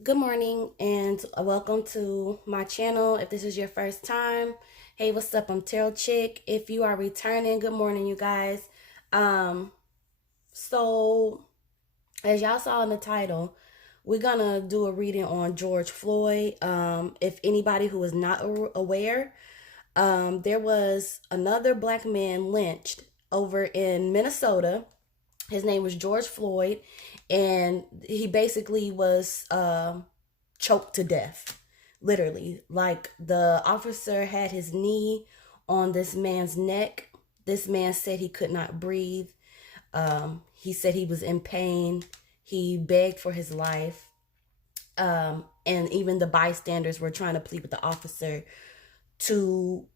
Good morning and welcome to my channel. If this is your first time, hey, what's up? I'm Imtarotchick. If you are returning, good morning, you guys. Um, so as y'all saw in the title, we're gonna do a reading on George Floyd. If anybody who is not aware, there was another black man lynched over in Minnesota. His name was George Floyd, and he basically was choked to death, literally. Like, the officer had his knee on this man's neck. This man said he could not breathe. He said he was in pain. He begged for his life. And even the bystanders were trying to plead with the officer to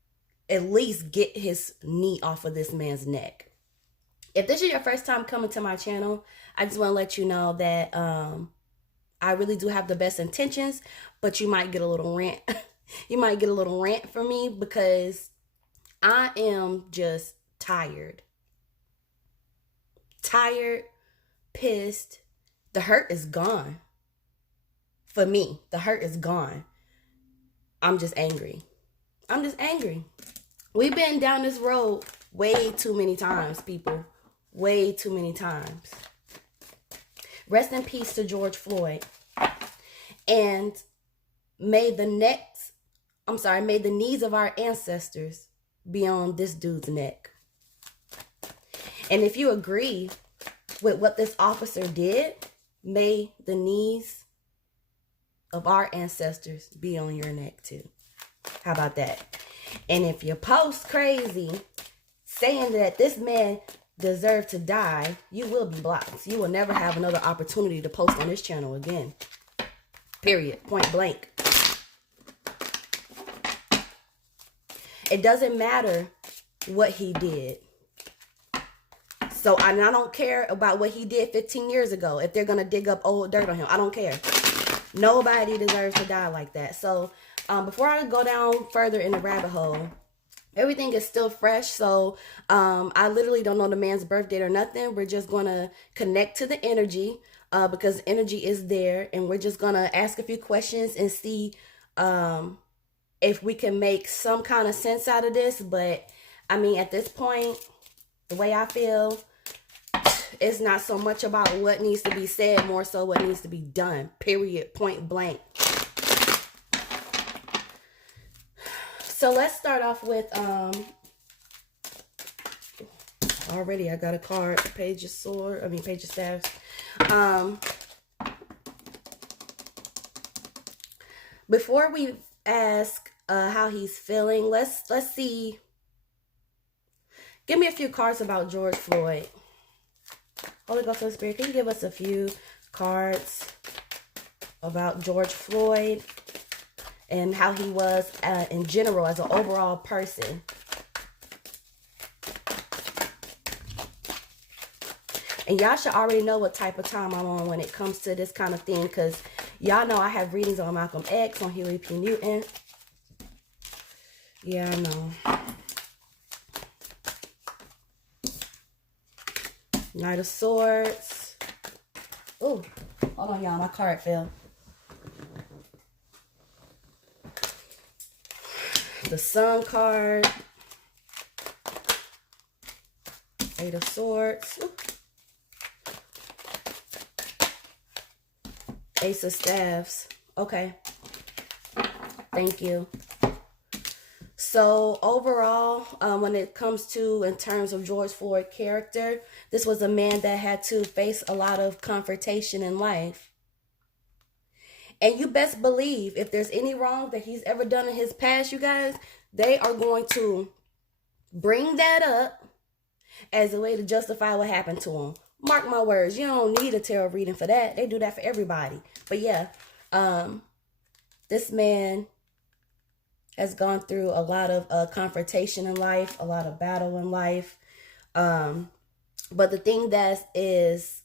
at least get his knee off of this man's neck. If this is your first time coming to my channel, I just want to let you know that I really do have the best intentions, but you might get a little rant. You might get a little rant from me because I am just tired. Tired, pissed. The hurt is gone. For me, the hurt is gone. I'm just angry. I'm just angry. We've been down this road way too many times, people. Way too many times. Rest in peace to George Floyd. And may the knees of our ancestors be on this dude's neck. And if you agree with what this officer did, may the knees of our ancestors be on your neck too. How about that? And if you post crazy saying that this man deserve to die, you will be blocked. You will never have another opportunity to post on this channel again. Period. Point blank. It doesn't matter what he did. So I don't care about what he did 15 years ago. If they're going to dig up old dirt on him, I don't care. Nobody deserves to die like that. So before I go down further in the rabbit hole, everything is still fresh, so I literally don't know the man's birth date or nothing. We're just going to connect to the energy because energy is there, and we're just going to ask a few questions and see if we can make some kind of sense out of this. But, I mean, at this point, the way I feel, it's not so much about what needs to be said, more so what needs to be done, period, point blank. So let's start off with, already I got a card, Page of Staffs. Before we ask how he's feeling, let's see. Give me a few cards about George Floyd. Holy Ghost, Holy Spirit, can you give us a few cards about George Floyd and how he was in general as an overall person? And y'all should already know what type of time I'm on when it comes to this kind of thing, because y'all know I have readings on Malcolm X, on Huey P. Newton. Yeah, I know. Knight of Swords. Oh, hold on, y'all. My card fell. The Sun card. Eight of Swords. Ooh. Ace of Staffs. Okay. Thank you. So overall, when it comes to, in terms of George Floyd character, this was a man that had to face a lot of confrontation in life. And you best believe if there's any wrong that he's ever done in his past, you guys, they are going to bring that up as a way to justify what happened to him. Mark my words, you don't need a tarot reading for that. They do that for everybody. But yeah, this man has gone through a lot of confrontation in life, a lot of battle in life. But the thing that is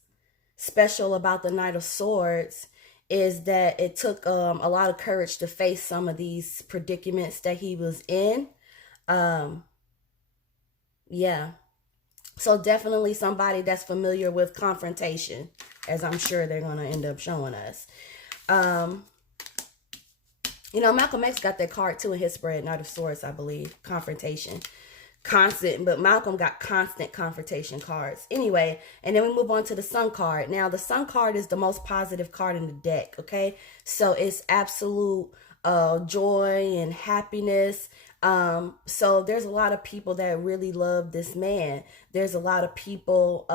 special about the Knight of Swords is that it took a lot of courage to face some of these predicaments that he was in. Yeah. So definitely somebody that's familiar with confrontation, as I'm sure they're going to end up showing us. You know, Malcolm X got that card too in his spread, Knight of Swords, I believe. Confrontation. Constant, but Malcolm got constant confrontation cards. Anyway, and then we move on to the Sun card. Now, the Sun card is the most positive card in the deck, okay? So it's absolute joy and happiness. So there's a lot of people that really love this man. There's a lot of people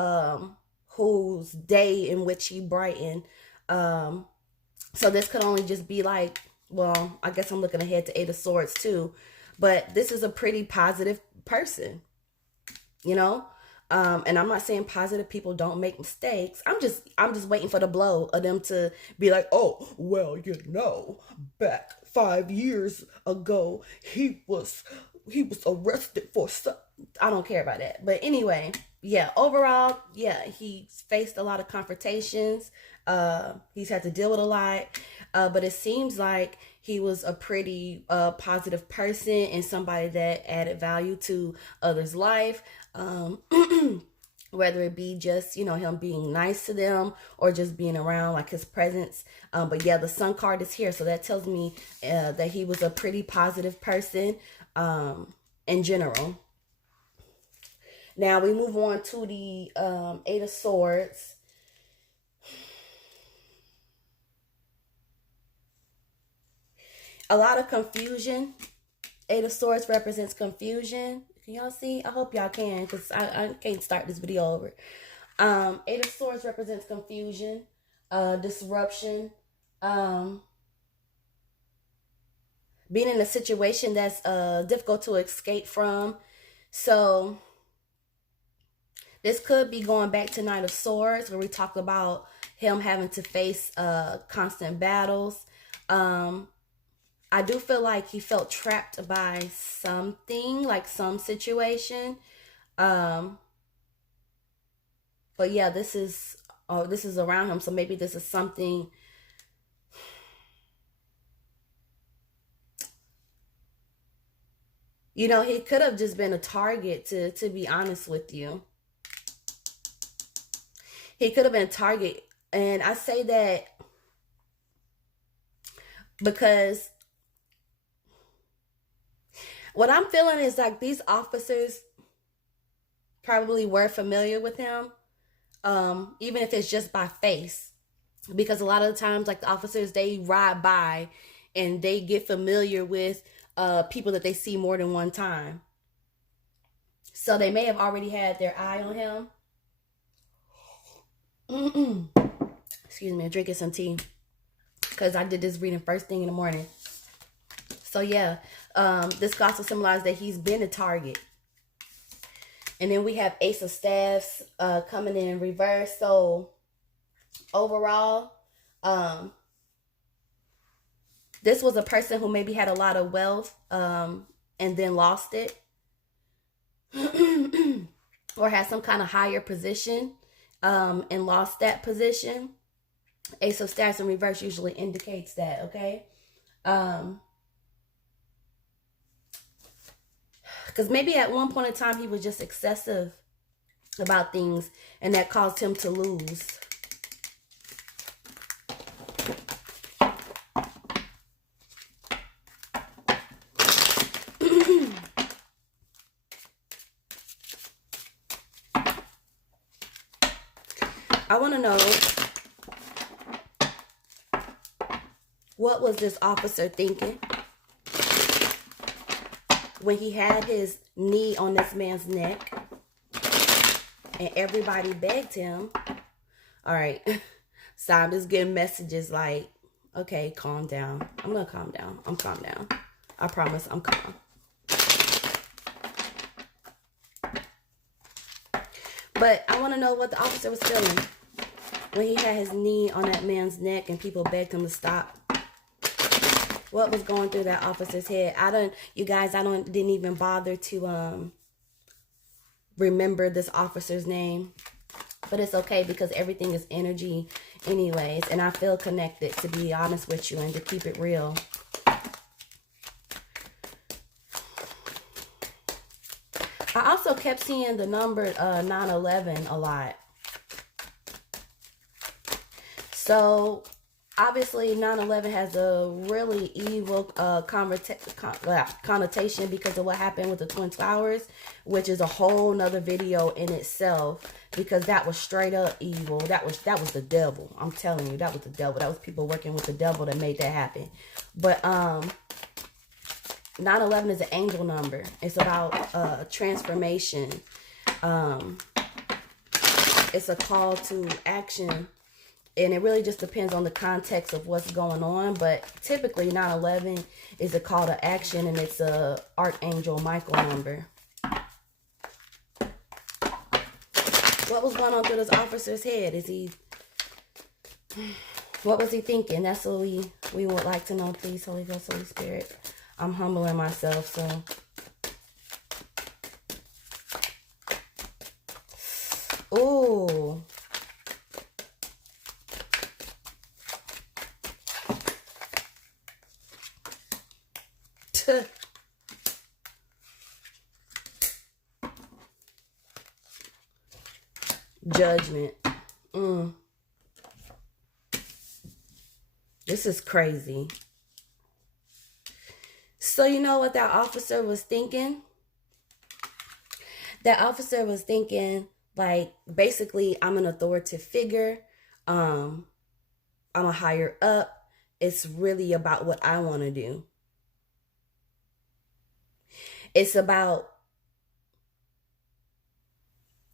whose day in which he brightened. So this could only just be like, well, I guess I'm looking ahead to Eight of Swords too. But this is a pretty positive person, you know? And I'm not saying positive people don't make mistakes. I'm just waiting for the blow of them to be like, oh, well, you know, back 5 years ago, he was arrested for stuff. I don't care about that. But anyway, yeah, overall, yeah, he's faced a lot of confrontations. He's had to deal with a lot. But it seems like he was a pretty positive person and somebody that added value to others' life. Whether it be just, you know, him being nice to them or just being around, like his presence. But yeah, the Sun card is here. So that tells me that he was a pretty positive person in general. Now we move on to the Eight of Swords. A lot of confusion. Eight of Swords represents confusion. Can y'all see? I hope y'all can, because I can't start this video over. Eight of Swords represents confusion, disruption, being in a situation that's difficult to escape from. So this could be going back to Knight of Swords, where we talked about him having to face constant battles. I do feel like he felt trapped by something, like some situation. But yeah, this is around him. So maybe this is something. You know, he could have just been a target, to be honest with you. He could have been a target. And I say that because what I'm feeling is like these officers probably were familiar with him, even if it's just by face. Because a lot of the times, like the officers, they ride by and they get familiar with people that they see more than one time. So they may have already had their eye on him. Excuse me, I'm drinking some tea because I did this reading first thing in the morning. So yeah, this could also symbolize that he's been a target. And then we have Ace of Staffs coming in reverse. So overall, this was a person who maybe had a lot of wealth and then lost it. Or had some kind of higher position and lost that position. Ace of Staffs in reverse usually indicates that, okay? Because maybe at one point in time, he was just excessive about things, and that caused him to lose. I want to know, what was this officer thinking when he had his knee on this man's neck and everybody begged him? All right. So I'm just getting messages like, okay, calm down. I'm going to calm down. I'm calm down. I promise I'm calm. But I want to know what the officer was feeling when he had his knee on that man's neck and people begged him to stop. What was going through that officer's head? Didn't even bother to remember this officer's name. But it's okay because everything is energy anyways. And I feel connected, to be honest with you, and to keep it real. I also kept seeing the number 911 a lot. So obviously 9/11 has a really evil connotation because of what happened with the Twin Towers, which is a whole nother video in itself, because that was straight up evil. That was the devil. I'm telling you, that was the devil. That was people working with the devil that made that happen. But 9/11 is an angel number. It's about transformation. It's a call to action. And it really just depends on the context of what's going on. But typically 9/11 is a call to action, and it's a Archangel Michael number. What was going on through this officer's head? What was he thinking? That's what we would like to know. Please, Holy Ghost, Holy Spirit. I'm humbling myself, so. Ooh. Judgment. This is crazy. So you know what that officer was thinking? That officer was thinking, like, basically, I'm an authoritative figure. I'm a higher up. It's really about what I want to do. It's about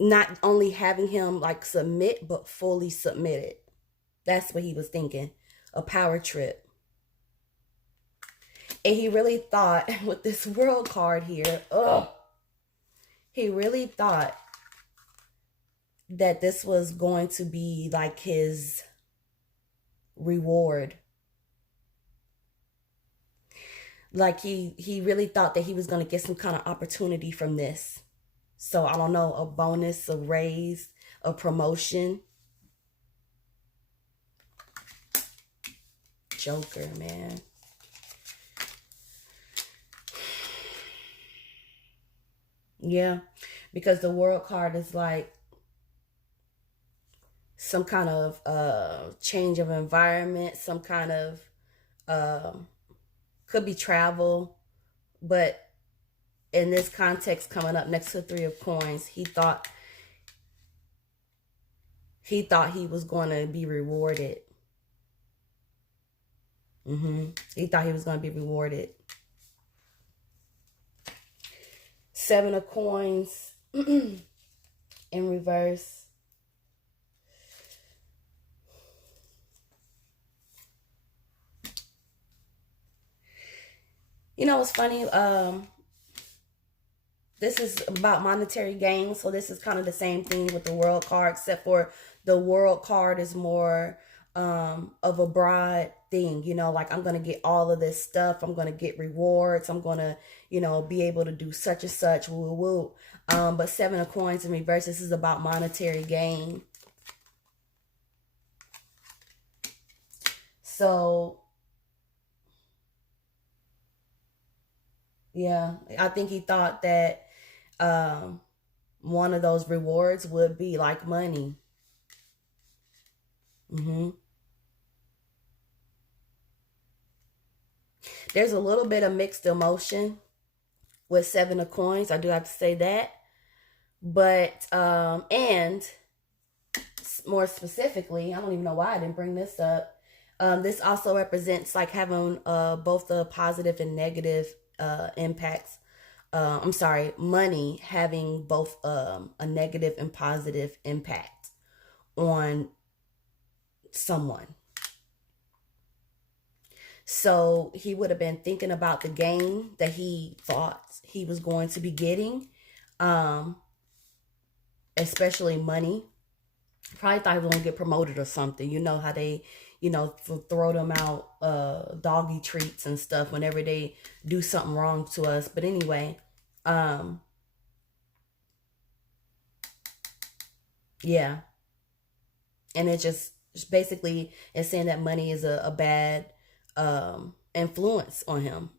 not only having him like submit, but fully submitted. That's what he was thinking. A power trip. And he really thought with this world card here, he really thought that this was going to be like his reward. Like he really thought that he was going to get some kind of opportunity from this. So I don't know, a bonus, a raise, a promotion. Joker, man. Yeah, because the world card is like some kind of change of environment, some kind of could be travel, but in this context, coming up next to 3 of coins, he thought he was going to be rewarded. He thought he was going to be rewarded. 7 of coins in reverse. You know what's funny? This is about monetary gain, so this is kind of the same thing with the world card, except for the world card is more of a broad thing, you know, like I'm going to get all of this stuff. I'm going to get rewards. I'm going to, you know, be able to do such and such, woo woo. But 7 of coins in reverse, this is about monetary gain. So, yeah, I think he thought that one of those rewards would be like money. There's a little bit of mixed emotion with 7 of coins. I do have to say that. But, and more specifically, I don't even know why I didn't bring this up. This also represents like having both the positive and negative impacts. I'm sorry, money having both a negative and positive impact on someone. So he would have been thinking about the gain that he thought he was going to be getting, especially money. Probably thought he was going to get promoted or something. You know how they, you know, throw them out doggy treats and stuff whenever they do something wrong to us. But anyway, yeah. And it just basically is saying that money is a bad influence on him.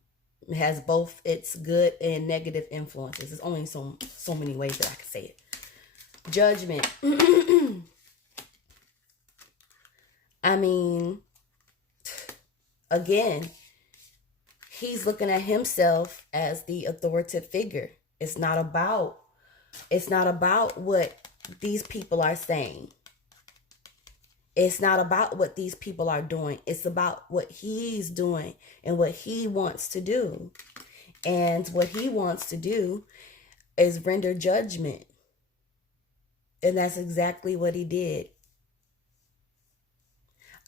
It has both its good and negative influences. There's only so many ways that I can say it. Judgment. I mean, again, he's looking at himself as the authoritative figure. It's not about what these people are saying. It's not about what these people are doing. It's about what he's doing and what he wants to do. And what he wants to do is render judgment. And that's exactly what he did.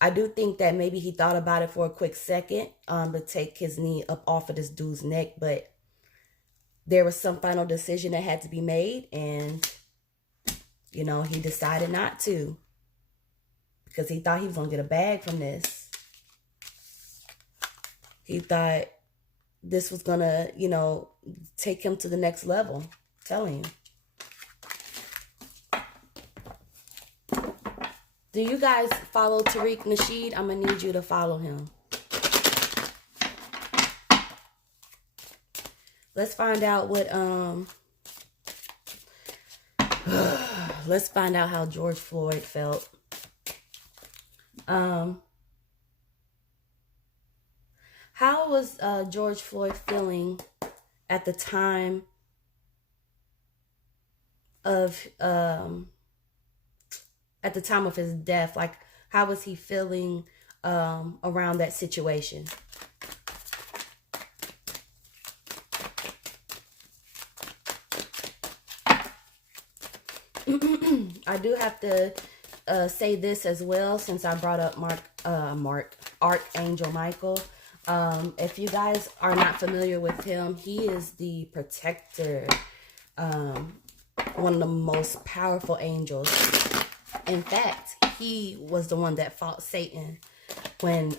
I do think that maybe he thought about it for a quick second to take his knee up off of this dude's neck, but there was some final decision that had to be made, and you know, he decided not to because he thought he was gonna get a bag from this. He thought this was gonna, you know, take him to the next level. I'm telling you. Do you guys follow Tariq Nasheed? I'm going to need you to follow him. Let's find out what, let's find out how George Floyd felt. How was George Floyd feeling at the time of, his death? Like, how was he feeling around that situation? I do have to say this as well, since I brought up Archangel Michael. If you guys are not familiar with him, he is the protector, one of the most powerful angels. In fact, he was the one that fought Satan when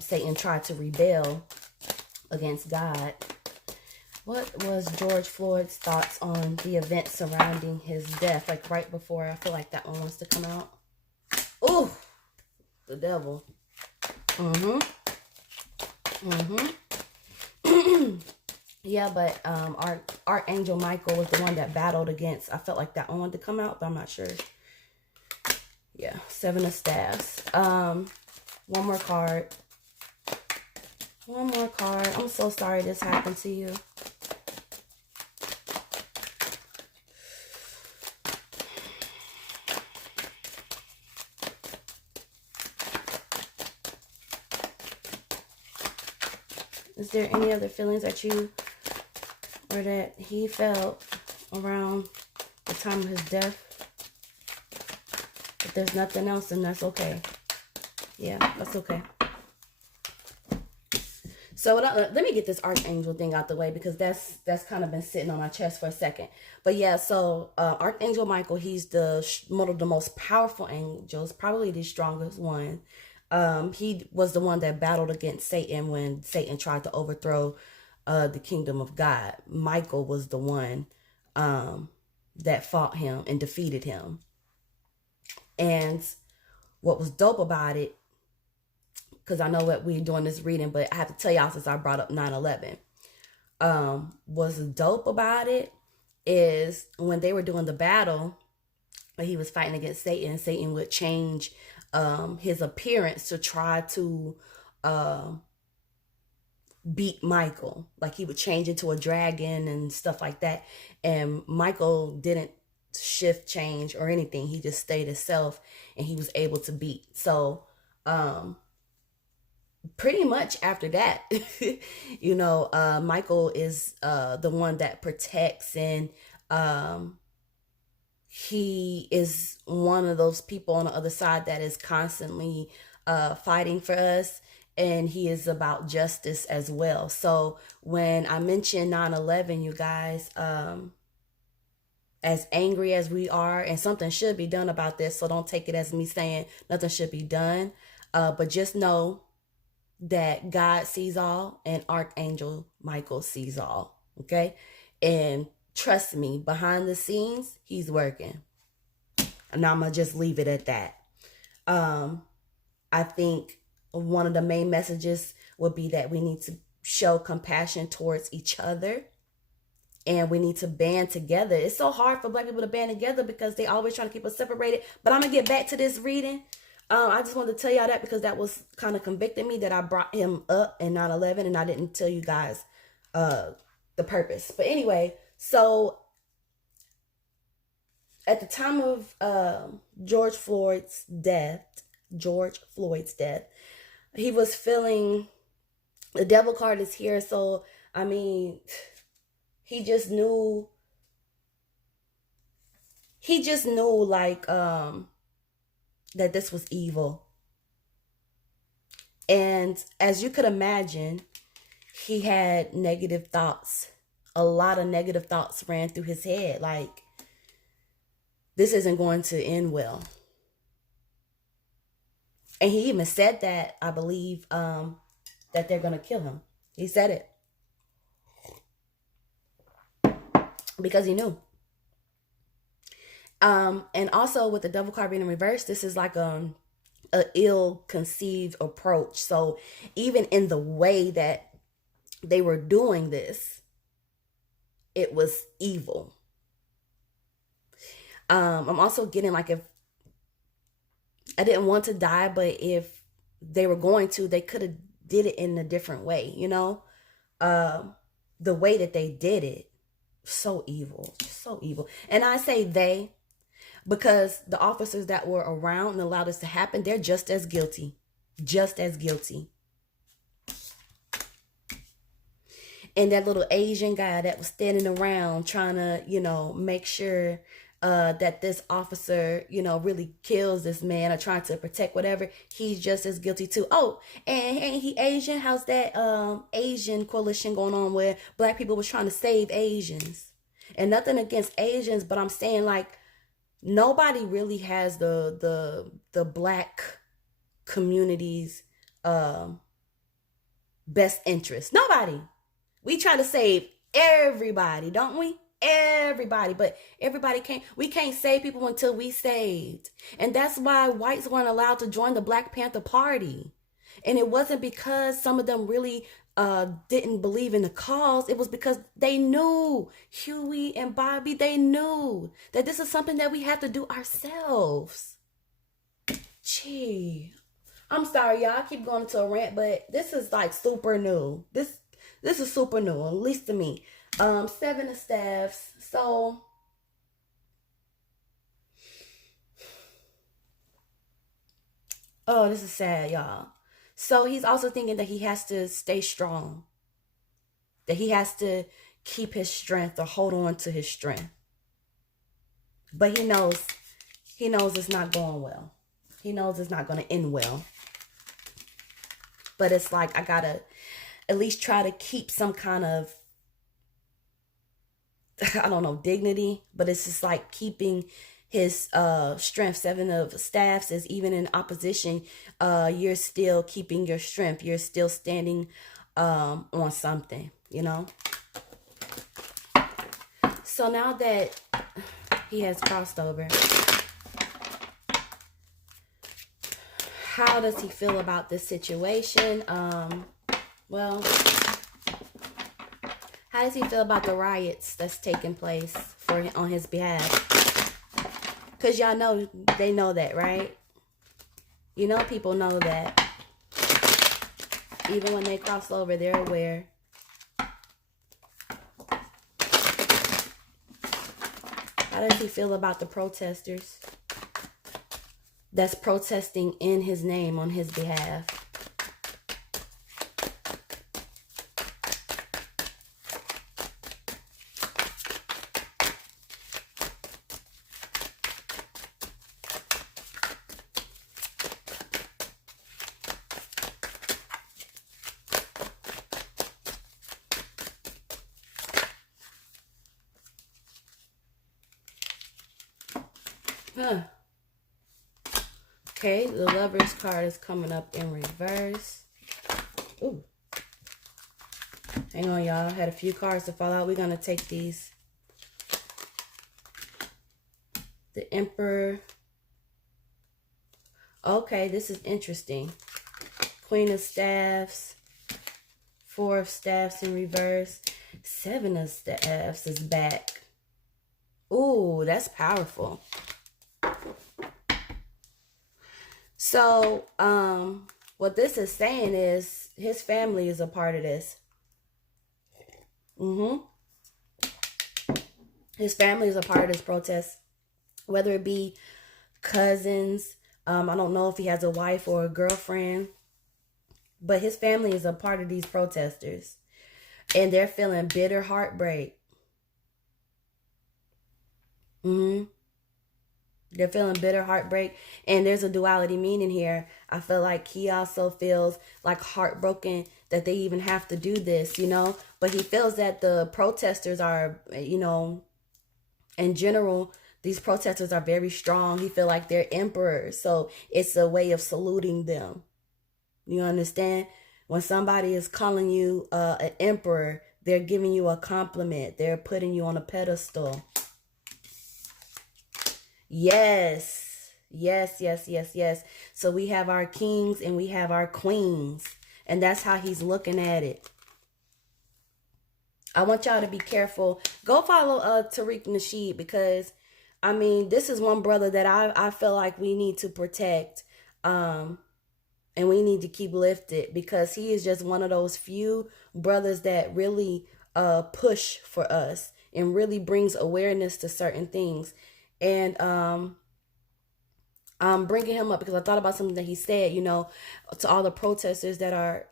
Satan tried to rebel against God. What was George Floyd's thoughts on the events surrounding his death? Like right before, I feel like that one wants to come out. Ooh, the devil. Yeah, but Archangel Michael was the one that battled against. I felt like that one wanted to come out, but I'm not sure. Yeah, 7 of Staffs. One more card. One more card. I'm so sorry this happened to you. Is there any other feelings that you or that he felt around the time of his death? If there's nothing else, then that's okay. Yeah, that's okay. So let me get this Archangel thing out the way, because that's kind of been sitting on my chest for a second. But yeah, so Archangel Michael, he's one of the most powerful angels, probably the strongest one. He was the one that battled against Satan when Satan tried to overthrow the kingdom of God. Michael was the one that fought him and defeated him. And what was dope about it, because I know what we're doing this reading, but I have to tell y'all, since I brought up 9/11, what's dope about it is when they were doing the battle, when he was fighting against Satan, Satan would change his appearance to try to beat Michael. Like he would change into a dragon and stuff like that. And Michael didn't change or anything. He just stayed himself, and he was able to beat. So pretty much after that, you know, Michael is the one that protects, and he is one of those people on the other side that is constantly fighting for us, and he is about justice as well. So when I mentioned 9/11, you guys, as angry as we are, and something should be done about this, so don't take it as me saying nothing should be done, but just know that God sees all, and Archangel Michael sees all, okay? And trust me, behind the scenes, he's working. And I'm going to just leave it at that. I think one of the main messages would be that we need to show compassion towards each other, and we need to band together. It's so hard for Black people to band together because they always trying to keep us separated. But I'm going to get back to this reading. I just wanted to tell y'all that because that was kind of convicting me that I brought him up in 9/11 and I didn't tell you guys the purpose. But anyway, so at the time of George Floyd's death, he was feeling the devil card is here. So, I mean, he just knew like that this was evil. And as you could imagine, he had negative thoughts. A lot of negative thoughts ran through his head. Like, this isn't going to end well. And he even said that, I believe, that they're going to kill him. He said it. Because he knew. And also with the devil card being in reverse, this is like a ill-conceived approach. So even in the way that they were doing this, it was evil. I'm also getting like, if I didn't want to die, but if they were going to, they could have did it in a different way, you know? The way that they did it, so evil, so evil. And I say they, because the officers that were around and allowed this to happen, they're just as guilty. Just as guilty. And that little Asian guy that was standing around trying to, you know, make sure that this officer, you know, really kills this man or trying to protect whatever, he's just as guilty too. Oh, and ain't he Asian? How's that Asian coalition going on where black people was trying to save Asians? And nothing against Asians, but I'm saying, like, nobody really has the black community's best interest. Nobody. We try to save everybody, don't we? Everybody, but we can't save people until we saved. And that's why whites weren't allowed to join the Black Panther Party. And it wasn't because some of them really didn't believe in the cause. It was because they knew, Huey and Bobby, they knew that this is something that we have to do ourselves. Gee, I'm sorry, y'all. I keep going into a rant, but this is like super new. This is super new, at least to me. 7 of staffs. So this is sad, y'all. So he's also thinking that he has to stay strong. That he has to keep his strength or hold on to his strength. But he knows it's not going well. He knows it's not going to end well. But it's like, I gotta at least try to keep some kind of, I don't know, dignity, but it's just like keeping his strength. 7 of staffs is even in opposition, you're still keeping your strength. You're still standing on something, you know? So now that he has crossed over, how does he feel about this situation? Well, how does he feel about the riots that's taking place on his behalf? Because y'all know, they know that, right? You know, people know that. Even when they cross over, they're aware. How does he feel about the protesters that's protesting in his name on his behalf? Okay, the Lover's card is coming up in reverse. Ooh. Hang on, y'all. I had a few cards to fall out. We're going to take these. The Emperor. Okay, this is interesting. Queen of Staffs. 4 of Staffs in reverse. 7 of Staffs is back. Ooh, that's powerful. So, what this is saying is his family is a part of this. His family is a part of this protest, whether it be cousins. I don't know if he has a wife or a girlfriend, but his family is a part of these protesters, and they're feeling bitter heartbreak. They're feeling bitter heartbreak, and there's a duality meaning here. I feel like he also feels like heartbroken that they even have to do this, but he feels that the protesters are, in general, these protesters are very strong. He feel like they're emperors, so it's a way of saluting them. You understand? When somebody is calling you an emperor, they're giving you a compliment. They're putting you on a pedestal. Yes. So we have our kings and we have our queens, and that's how he's looking at it. I want y'all to be careful. Go follow Tariq Nasheed, because this is one brother that I feel like we need to protect, and we need to keep lifted, because he is just one of those few brothers that really push for us and really brings awareness to certain things. And I'm bringing him up because I thought about something that he said, to all the protesters that are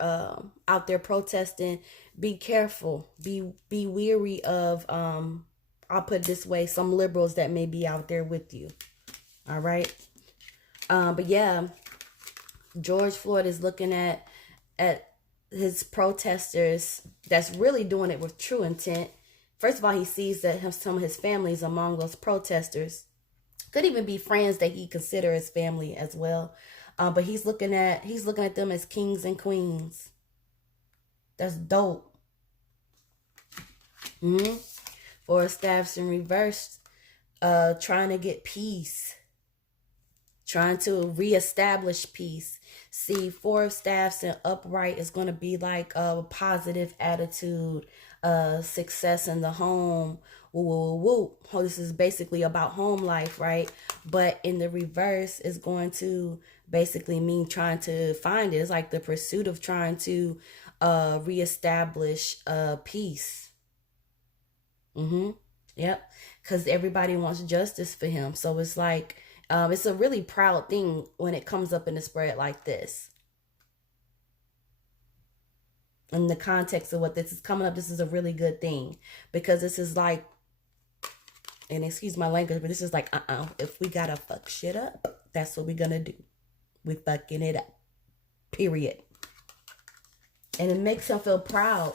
out there protesting. Be careful. Be weary of, I'll put it this way, some liberals that may be out there with you. All right. But yeah, George Floyd is looking at his protesters that's really doing it with true intent. First of all, he sees that some of his family is among those protesters. Could even be friends that he consider as family as well. But he's looking at them as kings and queens. That's dope. Four of Staffs in reverse, trying to get peace, trying to reestablish peace. See, Four of Staffs and upright is going to be like a positive attitude, success in the home. Woo. Oh, this is basically about home life, right? But in the reverse is going to basically mean trying to find it. It's like the pursuit of trying to reestablish peace. Yep. Because everybody wants justice for him. So it's like, it's a really proud thing when it comes up in the spread like this. In the context of what this is coming up, this is a really good thing, because this is like, and excuse my language, but this is like, if we gotta fuck shit up, that's what we're gonna do. We fucking it up. Period. And it makes him feel proud.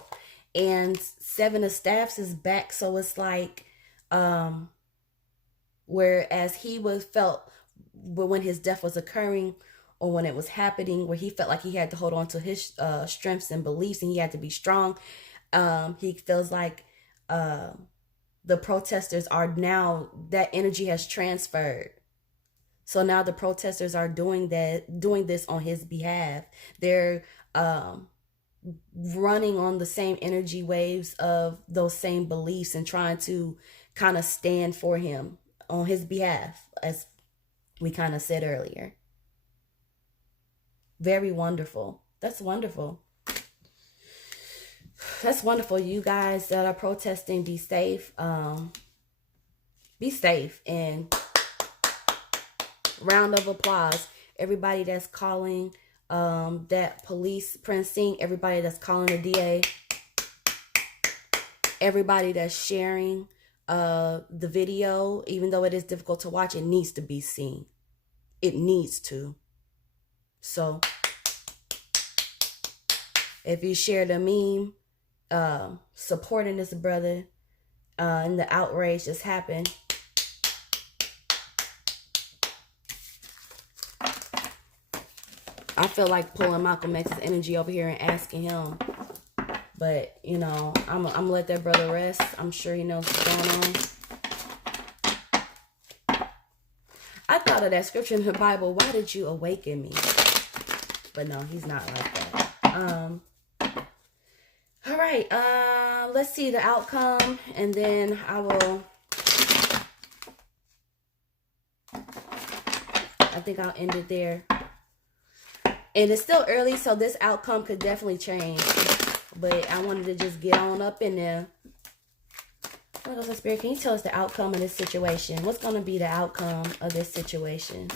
And Seven of Staffs is back, so it's like, whereas he felt when his death was occurring, or when it was happening, where he felt like he had to hold on to his strengths and beliefs, and he had to be strong. He feels like the protesters are now, that energy has transferred. So now the protesters are doing this on his behalf. They're running on the same energy waves of those same beliefs and trying to kind of stand for him on his behalf, as we kind of said earlier. Very wonderful. That's wonderful. That's wonderful. You guys that are protesting, be safe. Be safe. And round of applause. Everybody that's calling that police precinct, everybody that's calling the DA, everybody that's sharing the video, even though it is difficult to watch, it needs to be seen. It needs to. So if you share the meme supporting this brother and the outrage that's happened, I feel like pulling Malcolm X's energy over here and asking him. But, I'm going to let that brother rest. I'm sure he knows what's going on. I thought of that scripture in the Bible, why did you awaken me? But no, he's not like that. All right. Let's see the outcome, and then I think I'll end it there. And it's still early, so this outcome could definitely change. But I wanted to just get on up in there. Holy Ghost and Spirit, can you tell us the outcome of this situation? What's going to be the outcome of this situation?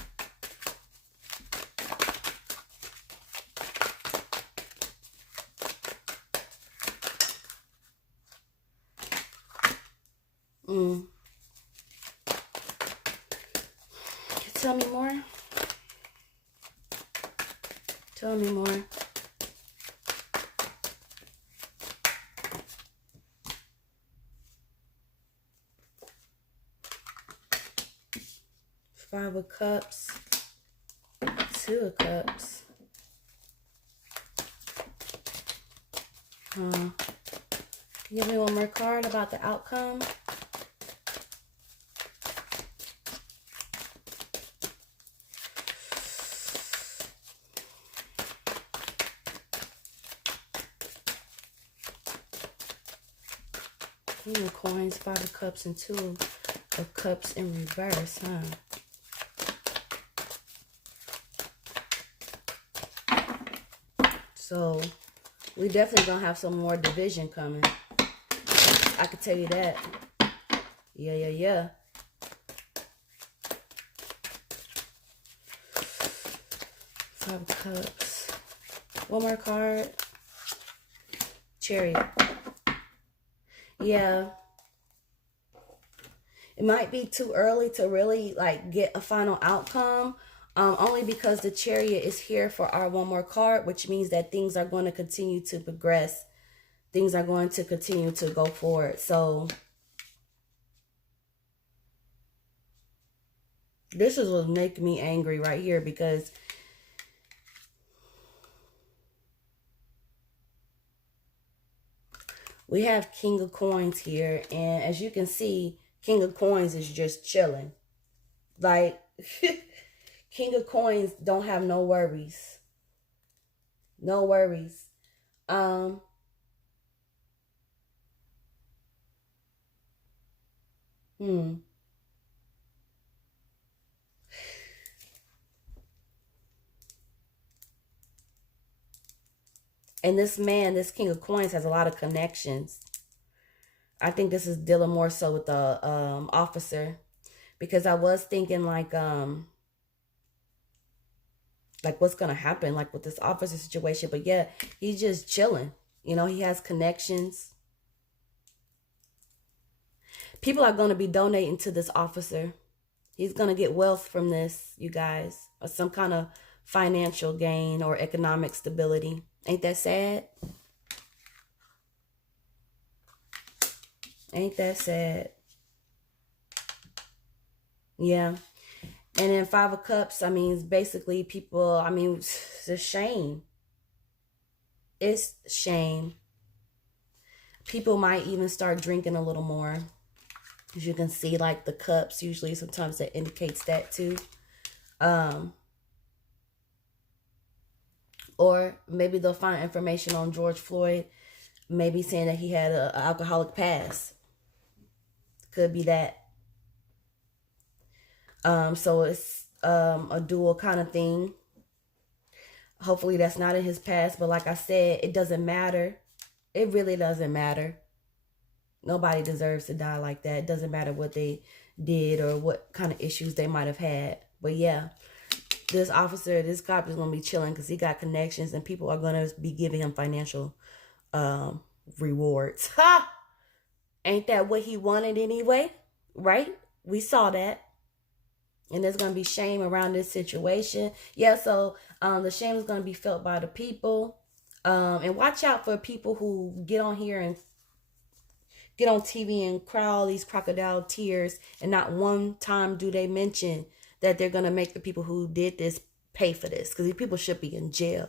Tell me more. Tell me more. Five of Cups. Two of Cups. Can you give me one more card about the outcome? King of Coins, Five of Cups, and Two of Cups in reverse, huh? So, we definitely gonna have some more division coming. I could tell you that. Yeah. Five of Cups. One more card. Chariot. Yeah. It might be too early to really like get a final outcome. Only because the Chariot is here for our one more card, which means that things are going to continue to progress. Things are going to continue to go forward. So this is what's making me angry right here, because we have King of Coins here. And as you can see, King of Coins is just chilling. Like, King of Coins don't have no worries. No worries. And this man, this King of Coins, has a lot of connections. I think this is dealing more so with the officer, because I was thinking like what's gonna happen like with this officer situation. But yeah, he's just chilling. You know, he has connections. People are going to be donating to this officer. He's going to get wealth from this, you guys, or some kind of financial gain or economic stability. Ain't that sad? Ain't that sad? Yeah. And then Five of Cups, I mean, basically people, I mean, it's a shame. It's shame. People might even start drinking a little more. As you can see, like the cups, usually sometimes that indicates that too. Or maybe they'll find information on George Floyd, maybe saying that he had an alcoholic past. Could be that. So it's a dual kind of thing. Hopefully that's not in his past, but like I said, it doesn't matter. It really doesn't matter. Nobody deserves to die like that. It doesn't matter what they did or what kind of issues they might have had. But yeah, this officer, this cop is going to be chilling because he got connections and people are going to be giving him financial rewards. Ha! Ain't that what he wanted anyway? Right? We saw that. And there's going to be shame around this situation. Yeah, so the shame is going to be felt by the people. And watch out for people who get on here and get on TV and cry all these crocodile tears, and not one time do they mention that they're going to make the people who did this pay for this, because these people should be in jail.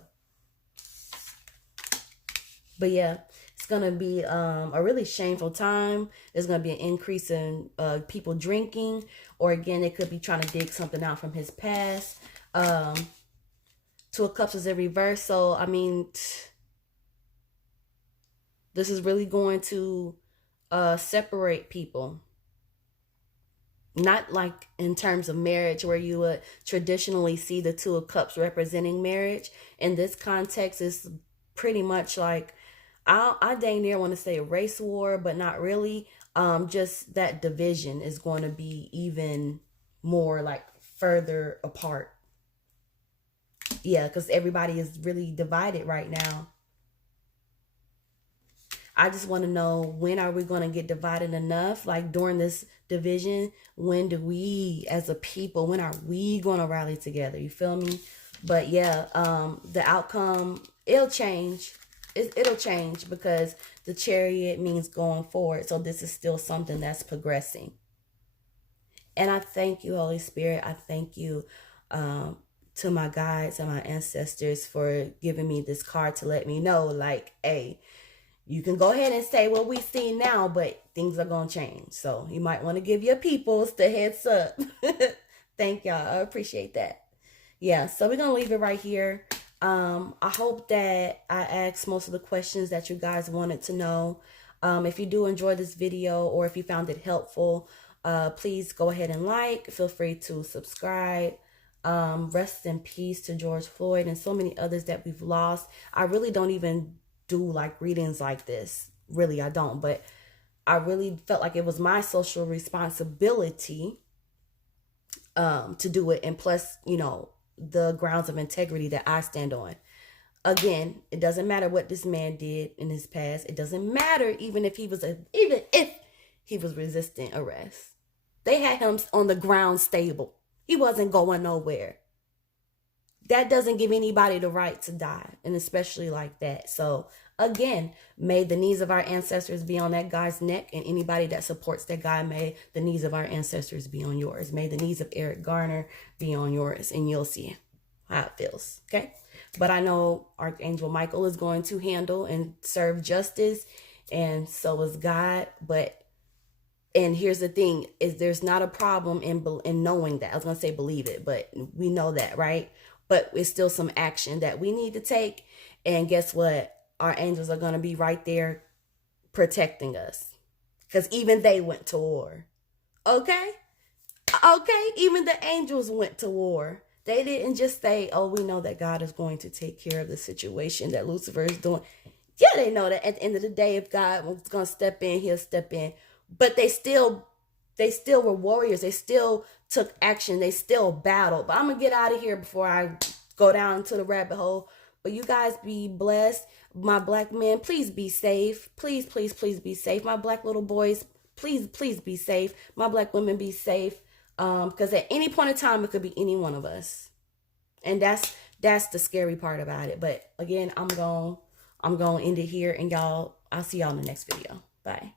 But yeah, it's going to be a really shameful time. There's going to be an increase in people drinking, or again, they could be trying to dig something out from his past. Two of Cups is in reverse. So, I mean, this is really going to separate people. not like in terms of marriage where you would traditionally see the two of cups representing marriage. In this context, it's pretty much like, I dang near want to say a race war, but not really. Just that division is going to be even more like further apart. Yeah, because everybody is really divided right now. I just want to know, when are we going to get divided enough? Like during this division, when do we as a people, when are we going to rally together? You feel me? But yeah, the outcome, it'll change. It'll change because the chariot means going forward. So this is still something that's progressing. And I thank you, Holy Spirit. I thank you to my guides and my ancestors for giving me this card to let me know, like, hey, you can go ahead and say what we see now, but things are going to change. So you might want to give your peoples the heads up. Thank y'all. I appreciate that. Yeah, so we're going to leave it right here. I hope that I asked most of the questions that you guys wanted to know. If you do enjoy this video, or if you found it helpful, please go ahead and like. Feel free to subscribe. Rest in peace to George Floyd and so many others that we've lost. I really don't even do like readings like this. Really, I don't. But I really felt like it was my social responsibility to do it. And plus, you know, the grounds of integrity that I stand on. Again, it doesn't matter what this man did in his past. It doesn't matter even if he was resisting arrest. They had him on the ground stable. He wasn't going nowhere. That doesn't give anybody the right to die, and especially like that. So again, may the knees of our ancestors be on that guy's neck, and anybody that supports that guy, may the knees of our ancestors be on yours. May the knees of Eric Garner be on yours, and you'll see how it feels. Okay. But I know Archangel Michael is going to handle and serve justice, and so is God. And here's the thing, is there's not a problem in knowing that. I was going to say believe it, but we know that, right? But it's still some action that we need to take. And guess what? Our angels are going to be right there protecting us. Because even they went to war. Okay? Okay? Even the angels went to war. They didn't just say, oh, we know that God is going to take care of the situation that Lucifer is doing. Yeah, they know that at the end of the day, if God was going to step in, he'll step in. But they still were warriors. They still took action. They still battled. But I'm going to get out of here before I go down to the rabbit hole. But you guys be blessed. My black men, please be safe. Please, please, please be safe. My black little boys, please, please be safe. My black women, be safe. Because at any point in time, it could be any one of us. And that's the scary part about it. But again, I'm going to end it here. And y'all, I'll see y'all in the next video. Bye.